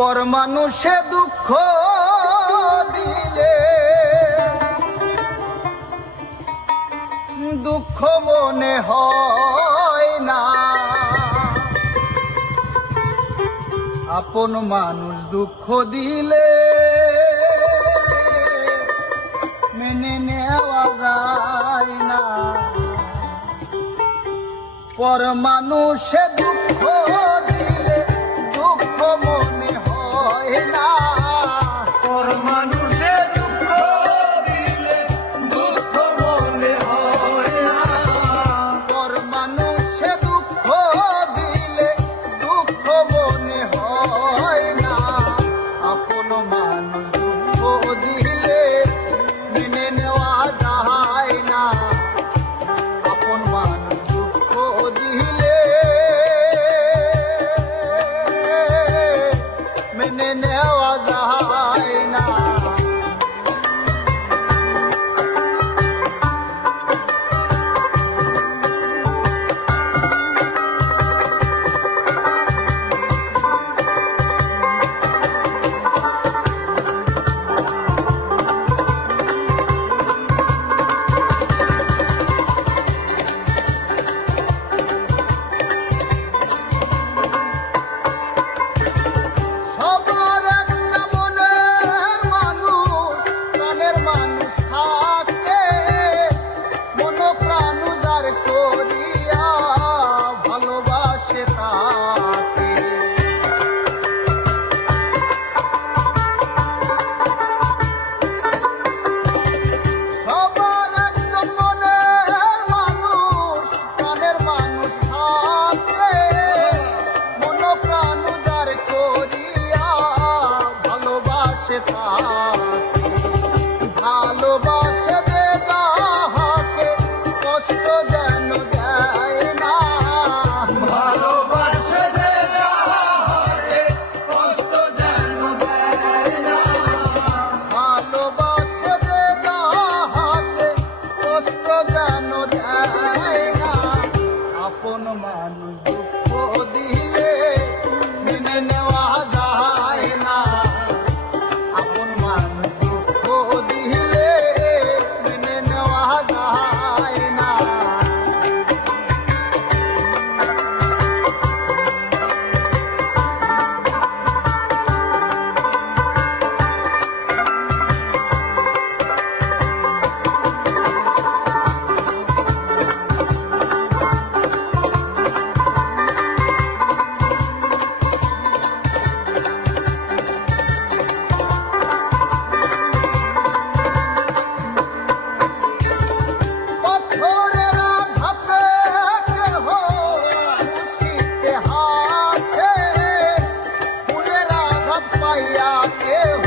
পর মানুষে দুঃখ দিলে দুঃখ মনে হয় না, আপন মানুষ দুঃখ দিলে মেনে নেওয়া যায় না। পর মানুষে দুঃখ দিলে দুঃখ মনে হয় না, পর মানুষে দুঃখ দিলে দুঃখ মনে হয় না। পর মানুষে দুঃখ দিলে দুঃখ মনে হয় না, আপন মানুষ দুঃখ দিলে মেনে নেওয়া যায় না, আপন মানুষ দুঃখ দিলে মেনে নেওয়া যায় না। সবার একটা মনের মানুষ, প্রাণের মানুষ থাকে, মন প্রাণ উজাড় করিয়া ভালোবাসে তাকে। সবার একটা মনের মানুষ, প্রাণের মানুষ থাকে, মন প্রাণ উজাড় করিয়া ভালোবাসে তাকে। ভালোবাসে যে যাহাকে কষ্ট যেন দেয় না, ভালোবাসে যে যাহাকে কষ্ট যেন দেয় না। ভালোবাসে যে যাহাকে কষ্ট যেন দেয় না, আপন মানুষ দুঃখ দিলে মেনে নেওয়া যায় না, আপন মানুষ দুঃখ দিলে মেনে নেওয়া যায় না। পাথরের আঘাতে কেহ খুশিতে হাসে, ফুলের আঘাত পাইয়া কেহ